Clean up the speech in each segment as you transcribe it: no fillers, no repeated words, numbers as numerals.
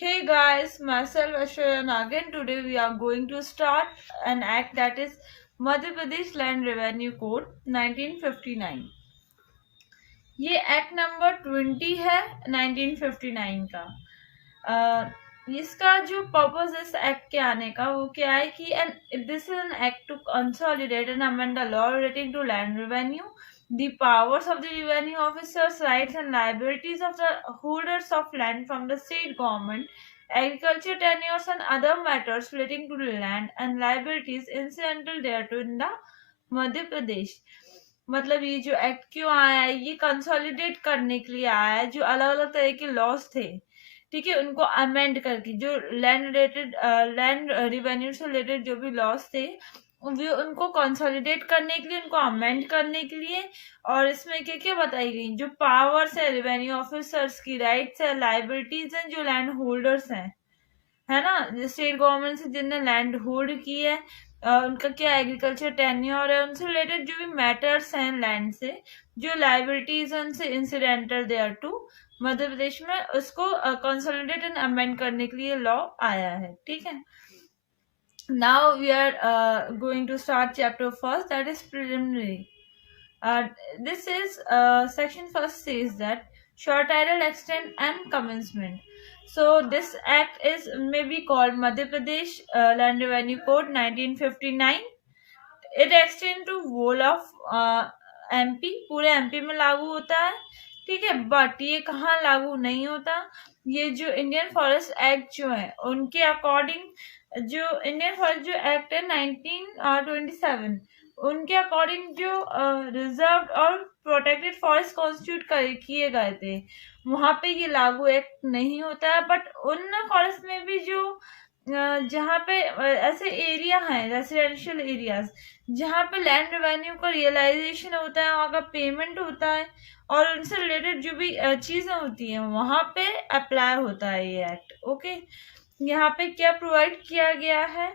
Hey guys, myself Ashwarya and again today we are going to start an act that is Madhya Pradesh Land Revenue Code 1959. ये act number 20 है 1959 का। इसका जो purpose इस act के आने का वो क्या है कि this is an act to consolidate and amend the law relating to land revenue, the powers of the revenue officers, rights and liabilities of the holders of land from the state government, agriculture tenures and other matters relating to the land and liabilities incidental thereto in the Madhya Pradesh. मतलब ये जो act क्यों आया है, ये consolidate करने के लिए आया है जो अलग अलग तरह के लॉस थे, ठीक है, उनको अमेंड करके जो लैंड रिलेटेड लैंड रिवेन्यू से रिलेटेड जो भी लॉस थे वो उनको कंसोलिडेट करने के लिए, उनको अमेंड करने के लिए। और इसमें क्या क्या बताई गई, जो पावर्स है रेवेन्यू ऑफिसर्स की, राइट्स है, लाइबिलिटीज हैं जो लैंड होल्डर्स हैं, है ना, स्टेट गवर्नमेंट से जिनने लैंड होल्ड की है, उनका क्या एग्रीकल्चर टेन्योर है, उनसे रिलेटेड जो भी मैटर्स हैं लैंड से, जो लाइबिलिटीज हैं उनसे incidental there to Madhya Pradesh में, उसको कंसोलिडेट एंड अमेंड करने के लिए लॉ आया है, ठीक है। Now we are going to start chapter first, that is preliminary. This is section first says that short title extent and commencement. So this act is maybe called Madhya Pradesh Land Revenue Code 1959. It extends to whole of MP, पूरे MP में लागू होता है, ठीक है। But ये कहाँ लागू नहीं होता, ये जो इंडियन फॉरेस्ट एक्ट जो है उनके अकॉर्डिंग, जो इंडियन फॉरेस्ट जो एक्ट है 1927, उनके अकॉर्डिंग जो रिजर्व और प्रोटेक्टेड फॉरेस्ट कॉन्स्टिट्यूट किए गए थे वहां पे ये लागू एक्ट नहीं होता है। बट उन फॉरेस्ट में भी जो जहाँ पे ऐसे एरिया हैं, रेसिडेंशियल एरियाज, जहाँ पे लैंड रेवेन्यू का रियलाइजेशन होता है, वहाँ का पेमेंट होता है और उनसे रिलेटेड जो भी चीजें होती हैं वहां पे अप्लाई होता है ये एक्ट, ओके। यहाँ पे क्या प्रोवाइड किया गया है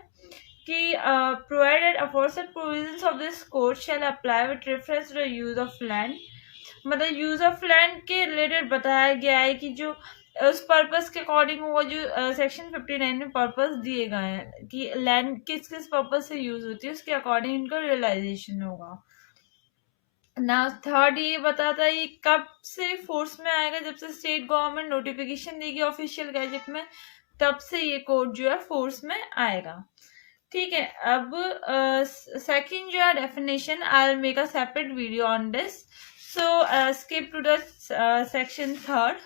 कि provided aforesaid provisions of this code shall apply with reference to the use of land. मतलब यूज ऑफ लैंड के रिलेटेड बताया गया है कि जो उस पर्पस के अकॉर्डिंग वो जो सेक्शन 59 में पर्पस दिए गए हैं कि लैंड किस किस पर्पस से यूज होती है, उसके अकॉर्डिंग इनका रियलाइजेशन होगा ना। थर्ड ये बताता है ये कब से फोर्स में आएगा, जब से स्टेट गवर्नमेंट नोटिफिकेशन देगी ऑफिशियल गैजेट में, तब से ये कोड जो है फोर्स में आएगा, ठीक है। अब सेकंड जो है definition, I will make a separate video on this, so skip to the section third.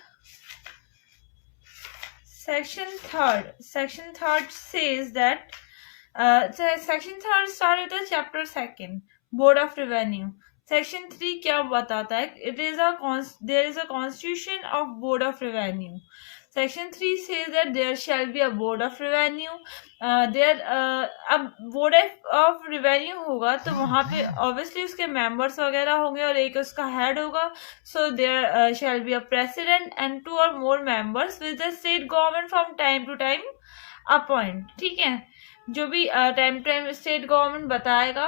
Section third says that section third start with the chapter second, Board of Revenue. Section 3 क्या बताता है, there is a constitution of Board of Revenue. Section 3 says that there shall be a Board of Revenue. अब Board of Revenue होगा तो वहाँ पे obviously उसके members वगैरह होंगे और एक उसका head होगा. So there shall be a president and 2 or more members with the state government from time to time appoint. ठीक है, जो भी टाइम टाइम स्टेट गवर्नमेंट बताएगा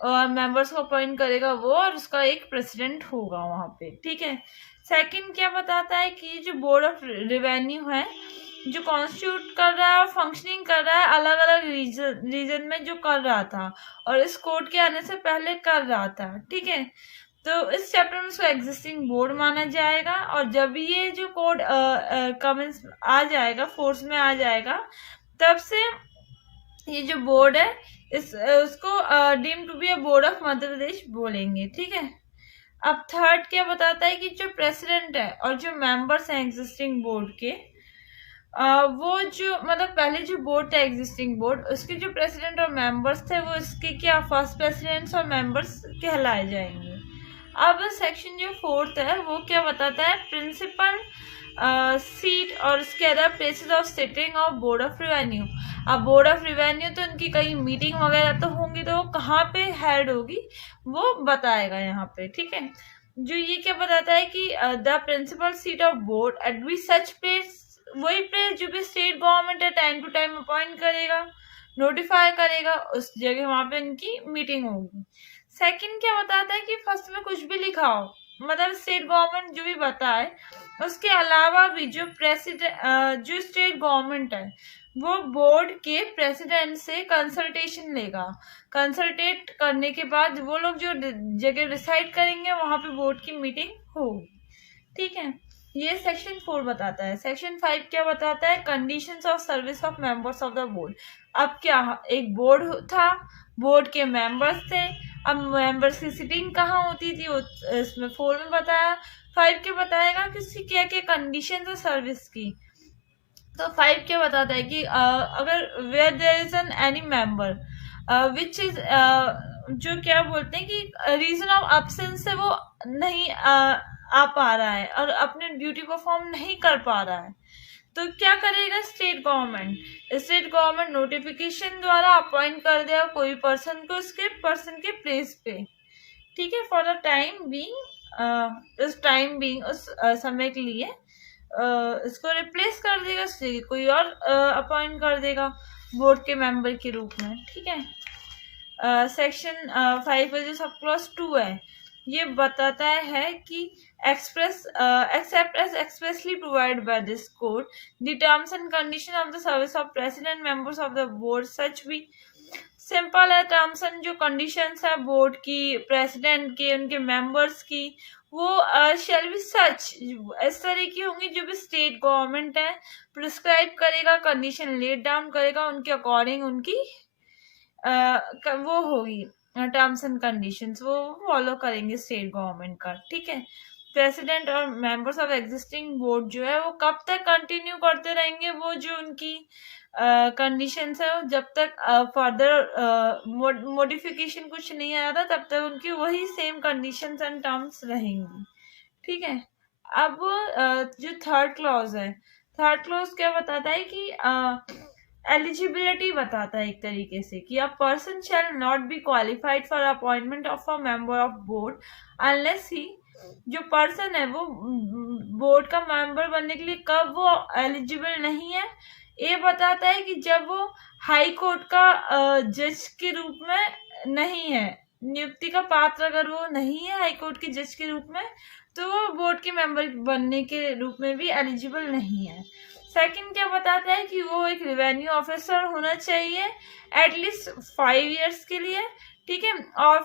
और मेंबर्स को अपॉइंट करेगा वो, और उसका एक प्रेसिडेंट होगा वहां पे, ठीक है। सेकंड क्या बताता है कि जो बोर्ड ऑफ रेवेन्यू है जो कॉन्स्टिट्यूट कर रहा है और फंक्शनिंग कर रहा है अलग अलग रीजन में जो कर रहा था और इस कोड के आने से पहले कर रहा था, ठीक है। तो इस चैप्टर में उसको एग्जिस्टिंग बोर्ड माना जाएगा और जब ये जो कोड कमेंस आ जाएगा, फोर्स में आ जाएगा, तब से ये जो बोर्ड है उसको deem to be a board of Madhya Pradesh बोलेंगे, ठीक है। अब थर्ड क्या बताता है कि जो प्रेसिडेंट है और जो मेंबर्स हैं एग्जिस्टिंग बोर्ड के, वो जो मतलब पहले जो बोर्ड था एग्जिस्टिंग बोर्ड, उसके जो प्रेसिडेंट और मेंबर्स थे वो इसके क्या फर्स्ट प्रेसिडेंट्स और मेंबर्स कहलाए जाएंगे। अब सेक्शन जो फोर्थ है वो क्या बताता है, प्रिंसिपल सीट और उसके other places of sitting of board of revenue. अब बोर्ड ऑफ रेवेन्यू तो उनकी कहीं मीटिंग वगैरह तो होंगी, तो वो कहाँ पे हेड होगी वो बताएगा यहाँ पे, ठीक है। जो ये क्या बताता है कि the principal seat of board at be such place, वही प्लेस जो भी स्टेट गवर्नमेंट है टाइम टू टाइम अपॉइंट करेगा, नोटिफाई करेगा, उस जगह वहां पे इनकी मीटिंग होगी। सेकंड क्या बताता है कि फर्स्ट में कुछ भी लिखा हो, मतलब स्टेट गवर्नमेंट जो भी बताए उसके अलावा भी जो प्रेसिडेंट जो स्टेट गवर्नमेंट है वो बोर्ड के प्रेसिडेंट से कंसल्टेशन लेगा। कंसल्टेट करने के बाद वो लोग जो जगह डिसाइड करेंगे वहां पे बोर्ड की मीटिंग होगी। ठीक है, ये सेक्शन 4 बताता है। सेक्शन 5 क्या बताता है? Conditions of service of members of the board. अब क्या, एक बोर्ड था, बोर्ड के मेंबर्स थे, अब मेंबर्स की सिटिंग कहाँ होती थी वो इसमें 4 में बताया। 5 के बताएगा कि उसकी क्या क्या कंडीशंस है सर्विस की। तो 5 क्या बताता है कि अगर where there is an any member which is जो क्या बोलते हैं कि रीजन ऑफ एब्सेंस से वो नहीं आ पा रहा है और अपने ड्यूटी परफॉर्म नहीं कर पा रहा है, तो क्या करेगा state government? State government notification द्वारा अपॉइंट कर देगा कोई पर्सन को उसके पर्सन के प्लेस पे। ठीक है, फॉर द टाइम बीइंग, उस टाइम बीइंग उस समय के लिए इसको रिप्लेस कर देगा, कोई और अपॉइंट कर देगा बोर्ड के मेंबर के रूप में। ठीक है, सेक्शन 5 जो सब क्लॉज 2 है ये बताता है कि except as expressly provided by this code, the terms and condition of the service of president members of the board such भी सिंपल है। टर्म्स एंड जो कंडीशंस है बोर्ड की, प्रेसिडेंट के, उनके मेंबर्स की, वो शैल बी सच इस तरह की होंगी जो भी स्टेट गवर्नमेंट है प्रिस्क्राइब करेगा, कंडीशन लेट डाउन करेगा, उनके अकॉर्डिंग उनकी वो होगी टर्म्स एंड कंडीशंस, वो फॉलो करेंगे स्टेट गवर्नमेंट का। ठीक है, प्रेसिडेंट और मेंबर्स ऑफ एग्जिस्टिंग बोर्ड जो है वो कब तक कंटिन्यू करते रहेंगे, वो जो उनकी कंडीशंस है जब तक फर्दर मॉडिफिकेशन कुछ नहीं आ रहा तब तक उनकी वही सेम कंडीशंस एंड टर्म्स रहेंगी। ठीक है, अब जो थर्ड क्लॉज है, थर्ड क्लॉज क्या बताता है कि एलिजिबिलिटी बताता है एक तरीके से कि a person shall not be qualified for appointment of a member of board unless he, जो पर्सन है वो बोर्ड का मेंबर बनने के लिए कब वो एलिजिबल नहीं है, ये बताता है कि जब वो हाई कोर्ट का जज के रूप में नहीं है, नियुक्ति का पात्र अगर वो नहीं है हाई कोर्ट के जज के रूप में, तो वो बोर्ड के मेंबर बनने के रूप में भी एलिजिबल नहीं है। सेकंड क्या बताता है कि वो एक रेवेन्यू ऑफिसर होना चाहिए एटलीस्ट 5 इयर्स के लिए। ठीक है, और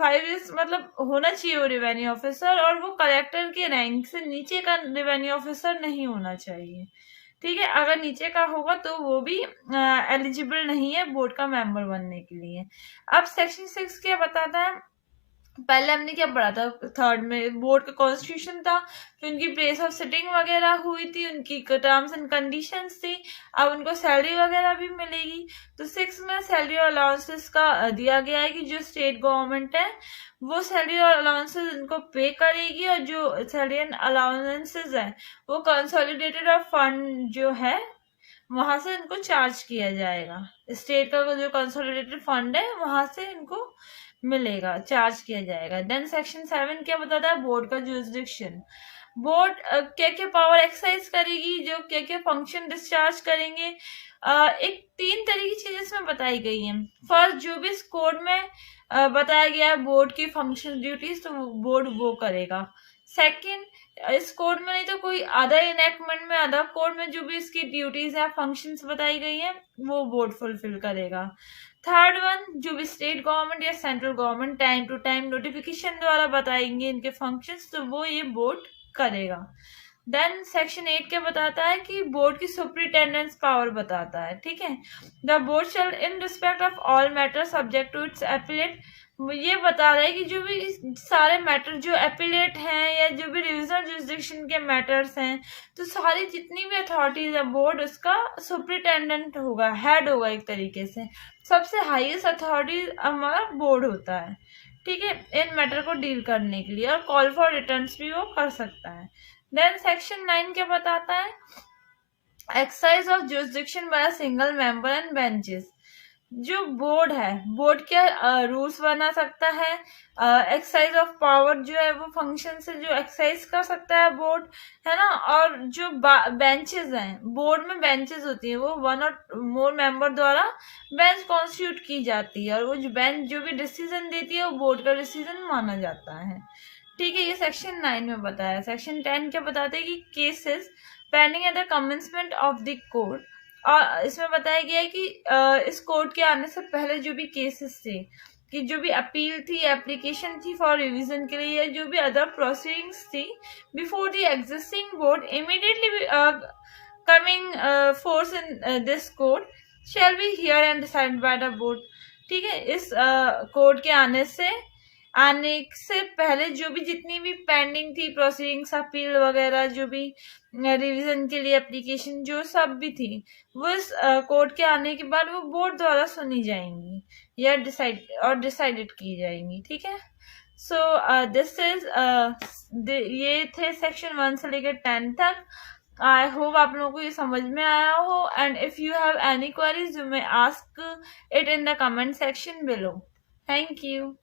5 इयर्स मतलब होना चाहिए वो रेवेन्यू ऑफिसर, और वो कलेक्टर के रैंक से नीचे का रेवेन्यू ऑफिसर नहीं होना चाहिए। ठीक है, अगर नीचे का होगा तो वो भी एलिजिबल नहीं है बोर्ड का मेंबर बनने के लिए। अब सेक्शन 6 क्या बताता है? पहले हमने क्या पढ़ा था, थर्ड में बोर्ड का कॉन्स्टिट्यूशन था, फिर उनकी प्लेस ऑफ सिटिंग वगैरह हुई थी, उनकी टर्म्स एंड कंडीशंस थी, अब उनको सैलरी वगैरह भी मिलेगी। तो 6 में सैलरी और अलाउंसेस का दिया गया है कि जो स्टेट गवर्नमेंट है वो सैलरी और अलाउंसेस इनको पे करेगी, और जो सैलरी एंड अलाउंसेस है वो कंसोलिडेटेड और फंड जो है वहां से इनको चार्ज किया जाएगा। स्टेट का जो कंसोलिडेटेड फंड है वहां से इनको मिलेगा, चार्ज किया जाएगा। देन सेक्शन 7 क्या बताता है? बोर्ड का जुरिसडिक्शन। बोर्ड क्या क्या पावर एक्सरसाइज करेगी, जो क्या क्या फंक्शन डिस्चार्ज करेंगे, एक 3 तरह की चीजें इसमें बताई गई हैं। फर्स्ट, जो भी इस कोड में बताया गया है बोर्ड की फंक्शन ड्यूटीज, तो बोर्ड वो करेगा। सेकंड, इस कोड में नहीं तो कोई अदर इनेक्टमेंट में, अदर कोड में जो भी इसकी ड्यूटीज है फंक्शंस बताई गई हैं वो बोर्ड फुलफिल करेगा। थर्ड वन, जो भी स्टेट गवर्नमेंट या central government time to time notification द्वारा बताएंगे इनके फंक्शंस, तो वो ये बोर्ड करेगा। देन सेक्शन 8 क्या बताता है कि बोर्ड की सुपरिटेंडेंस पावर बताता है। ठीक है, the board shall in respect of all matter subject to its appellate, ये बता रहा है कि जो भी सारे मैटर जो एपिलेट हैं या जो भी रिविजनल जुरिसडिक्शन के मैटर्स हैं, तो सारी जितनी भी अथॉरिटीज है बोर्ड उसका सुपरिटेंडेंट होगा, हेड होगा एक तरीके से, सबसे हाईएस्ट अथॉरिटी हमारा बोर्ड होता है। ठीक है, इन मैटर को डील करने के लिए, और कॉल फॉर रिटर्न्स भी वो कर सकता है। देन सेक्शन 9 क्या बताता है? Exercise of jurisdiction by single member and benches. जो बोर्ड है, बोर्ड के रूल्स बना सकता है, एक्सरसाइज ऑफ पावर जो है वो फंक्शन से जो एक्सरसाइज कर सकता है बोर्ड, है ना। और जो बेंचेस हैं, बोर्ड में बेंचेस होती है, वो 1 और मोर मेंबर द्वारा बेंच कॉन्स्टिट्यूट की जाती है, और वो जो बेंच जो भी डिसीजन देती है वो बोर्ड का डिसीजन माना जाता है। ठीक है, ये सेक्शन 9 में बताया। सेक्शन 10 क्या बताते हैं कि cases pending at the commencement of the court, और इसमें बताया गया है कि इस कोर्ट के आने से पहले जो भी केसेस थे, कि जो भी अपील थी, एप्लीकेशन थी फॉर रिवीजन के लिए, या जो भी अदर प्रोसीडिंग्स थी before the existing board immediately coming force in this court shall be here and decide by the board. ठीक है, इस कोर्ट के आने से पहले जो भी जितनी भी पेंडिंग थी प्रोसीडिंग्स, अपील वगैरह, जो भी रिवीजन के लिए एप्लीकेशन जो सब भी थी, वो इस कोर्ट के आने के बाद वो बोर्ड द्वारा सुनी जाएंगी या डिसाइडेड की जाएंगी। ठीक है, सो दिस इज ये थे सेक्शन 1 से लेकर 10 तक। आई होप आप लोगों को ये समझ में आया हो, and if you have any queries you may ask it in the comment section below. Thank you.